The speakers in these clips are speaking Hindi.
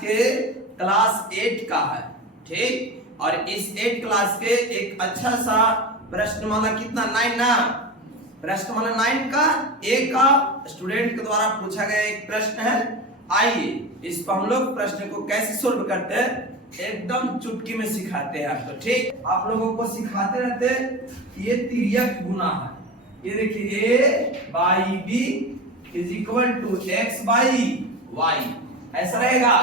क्लास 8 का है, ठीक। और इस 8 क्लास के एक अच्छा सा प्रश्नमाला कितना 9 ना, प्रश्नमाला 9 का ए का स्टूडेंट के द्वारा पूछा गया एक प्रश्न है। आइए इसको हम लोग प्रश्न को कैसे सोल्व करते हैं एकदम चुटकी में सिखाते हैं आपको, ठीक। आप लोगों को सिखाते रहते हैं। ये तिर्यक गुना है, ये देखिए a by B is equal to X by Y, ऐसा रहेगा।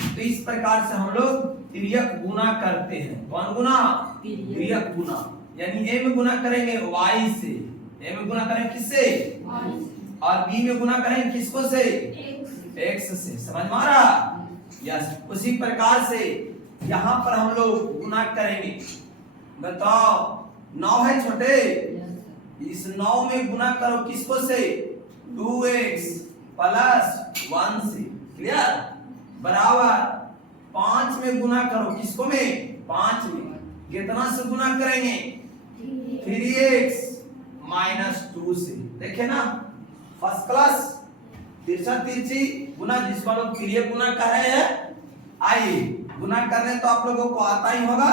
तो इस प्रकार से हम लोग तिर्यक गुना करते हैं। कौन गुना? तिर्यक गुना, यानी a में गुना करेंगे y से, a में गुना करेंगे किससे? और b में गुना करेंगे किसको से? x से। समझ में आ रहा? यस। उसी प्रकार से यहाँ पर हम लोग गुना करेंगे। बताओ 9 है छोटे, इस 9 में गुना करो किसको से? 2x प्लस 1 से, क्लियर? बराबर 5 में गुना करो किसको में? 5 में। कितना से गुना करेंगे? 3x माइनस 2 से। देखे ना, फर्स्ट क्लास तिरछा तिरछी गुना, जिसको लोग तिर्यक गुना कह रहे हैं। आइए गुना करने तो आप लोगों को आता ही होगा।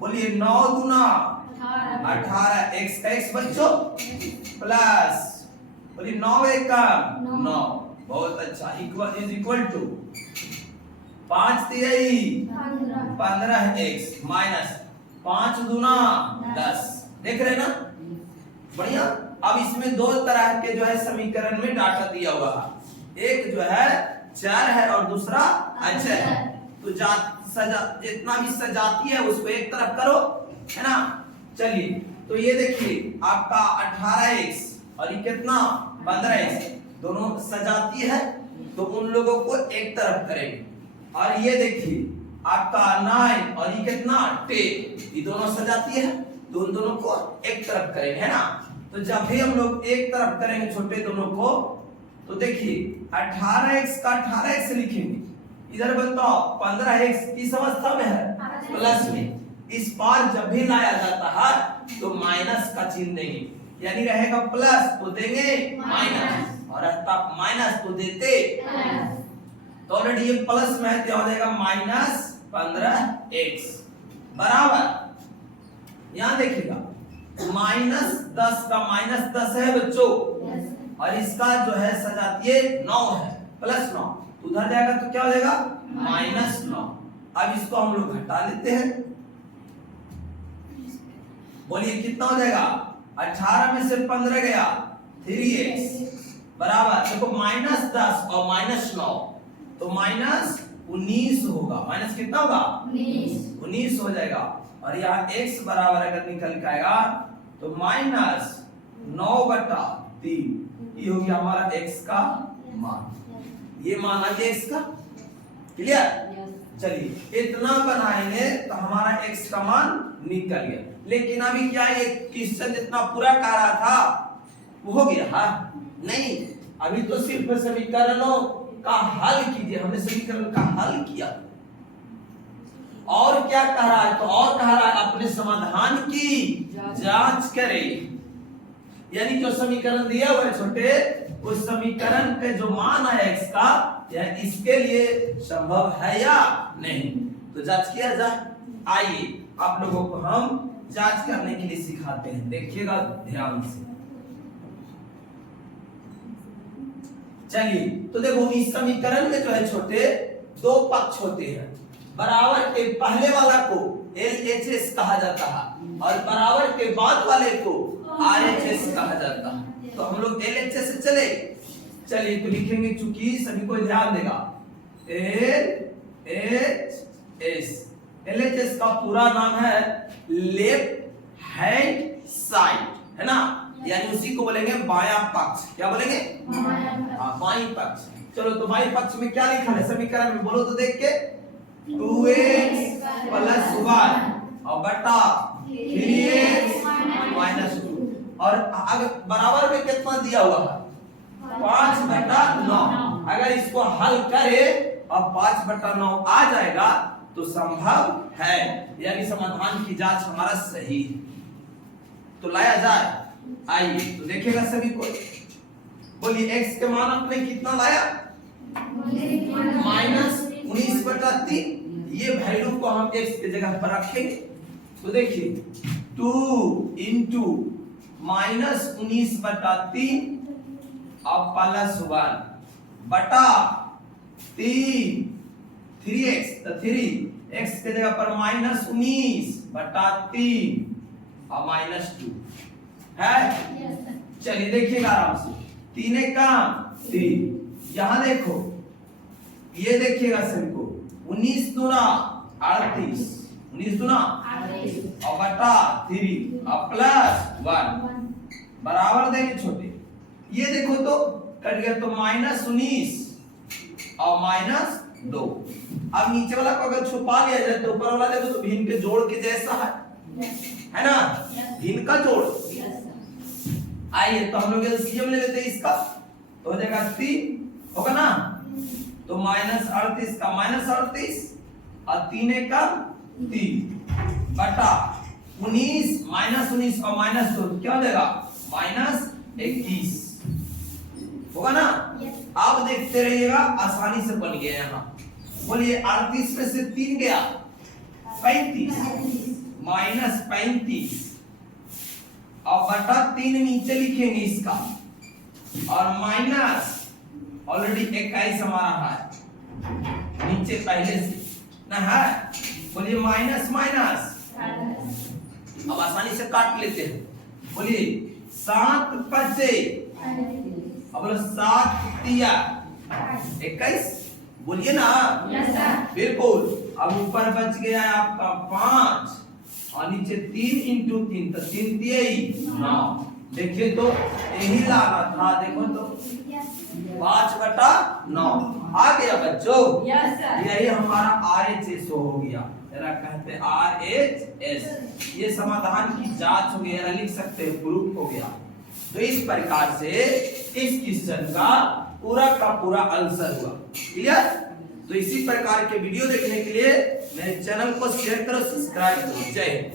बोलिए 9 गुना 18, x का x बच्चों प्लस, बोलिए 9 एक का 9, बहुत अच्छा, इज इक्वल टू 5 तिहाई 15x माइनस 5 दूना 10। देख रहे ना, बढ़िया। अब इसमें दो तरह के जो है समीकरण में डाटा दिया हुआ है, एक जो है चर है और दूसरा अचर है। तो जितना भी सजाती है उसको एक तरफ करो, है ना। चलिए तो ये देखिए आपका 18x और ये कितना 15x दोनों सजाती है, तो उन लोगों को एक तरफ करेंगे। और ये देखिए आपका 9 और ये कितना 10, ये दोनों सजाती है, तो उन दोनों को एक तरफ करेंगे, है ना। तो जब भी हम लोग एक तरफ करेंगे छोटे दोनों को, तो देखिए 18x का 18x लिखेंगे। इधर बताओ 15x किस अवस्था में है? प्लस में। इस पार जब भी लाया जाता है तो माइनस का चिन्ह देंगे, यानी रहेगा प्लस तो देंगे माइनस, और रहता माइनस तो देते प्लस। तो ऑलरेडी ये प्लस में है, तो हो जाएगा माइनस 15x बराबर। यहां देखिएगा माइनस 10 का माइनस 10 है बच्चों, और इसका जो है सजाती है 9 है, प्लस 9, उधर जाएगा तो क्या हो जाएगा? माइनस 9। अब इसको हम लोग घटा लेते हैं। बोलिए कितना हो जाएगा? 18 में से 15 गया 3x बराबर, देखो माइनस 10 और माइनस 9 तो माइनस 19 होगा। माइनस कितना होगा? 19 हो जाएगा। और यहाँ x बराबर अगर निकल के आएगा तो माइनस 9/3, ये हो गया हमारा x का मान। ये मान आ गया x का, क्लियर? चलिए इतना बनाएंगे तो हमारा x का मान निकल गया। लेकिन अभी क्या ये क्वेश्चन जितना पूरा कर रहा था वो हो गया? हाँ नहीं, अभी तो सिर्फ समीकरणों का हल कीजिए। हमने समीकरण का हल किया, और क्या कह रहा है? तो और कह रहा है अपने समाधान की जांच करें। यानी जो समीकरण दिया हुआ है छोटे, उस समीकरण के जो मान है x का, या इसके लिए संभव है या नहीं, तो जांच किया जाए। आइए आप लोगों को हम जांच करने के लिए सिखाते हैं, देखिएगा ध्यान से। चलिए तो देखो इस समीकरण में जो है छोटे दो पक्ष होते हैं। बराबर के पहले वाला को LHS कहा जाता है और बराबर के बाद वाले को RHS कहा जाता है। तो हम लोग LHS से चलिए तो लिखेंगे, चूंकि सभी को ध्यान देगा, LHS। LHS का पूरा नाम है लेफ्ट हैंड साइड, है ना, यानी उसी को बोलेंगे बायां पक्ष। क्या बोलेंगे? बाईं पक्ष। चलो तो बाईं पक्ष में क्या लिखा है समीकरण में, बोलो तो देख के। 2x प्लस 1 और बटा 3x माइनस 2, और अगर बराबर में कितना दिया हुआ है? 5/9। अगर इसको हल करे और 5/9 आ जाएगा तो संभव है, यानी समाधान की जांच हमारा सही है, तो लाया जाए। आइए तो देखिएगा सभी को, बोलिए x के मान आपने कितना लाया? 3, ये वैल्यू को हम x की जगह पर रखेंगे। तो देखिए 2 इंटू -19/3 और +1 बटा 3x, तो 3x की जगह पर -19/3 और -2 है। चलिए देखिएगा आराम से, 3 काम 3, यहां देखो, ये देखिएगा सर को 19 दूना 38, 19 दूना और बटा 3 और +1 बराबर देंगे छोटे, ये देखो तो कट गया, तो -19 और -2। अब नीचे वाला को अगर छुपा लिया जाए तो ऊपर वाला देखो तो भिन्न के जोड़ के जैसा है ना, भिन्न का जोड़। आइए तो हम लोग एलसीएम ले लेते हैं इसका, तो हो जाएगा 3 होगा ना, तो -38 का -38 और 3 का 3 बटा 19 -19 और -2 क्या हो जाएगा -21 होगा ना। आप देखते रहिएगा, आसानी से बन गया। यहाँ बोलिए 38 में से 3 गया 35 -35 और बटा 3 नीचे लिखेंगे इसका, और माइनस ऑलरेडी 21 हमारा है नीचे पहले से ना है। बोलिए माइनस माइनस, अब आसानी से काट लेते हैं। बोलिए 7 5 अब बोलो 7 तिया 21, बोलिए ना बिल्कुल। अब ऊपर बच गया है आपका 5 और नीचे 3 इंटू 3, तो 3 9। देखिए तो यही लाना था, देखो तो 5/9 आ गया बच्चों। यही हमारा RHS हो गया, जरा कहते RHS। ये समाधान की जांच हो गया, लिख सकते हैं प्रूफ हो गया। तो इस प्रकार से इस क्वेश्चन का पूरा आंसर हुआ। क्लियर? तो इसी प्रकार के वीडियो देखने के लिए मेरे चैनल को शेयर करो, सब्सक्राइब करो। जय हिंद।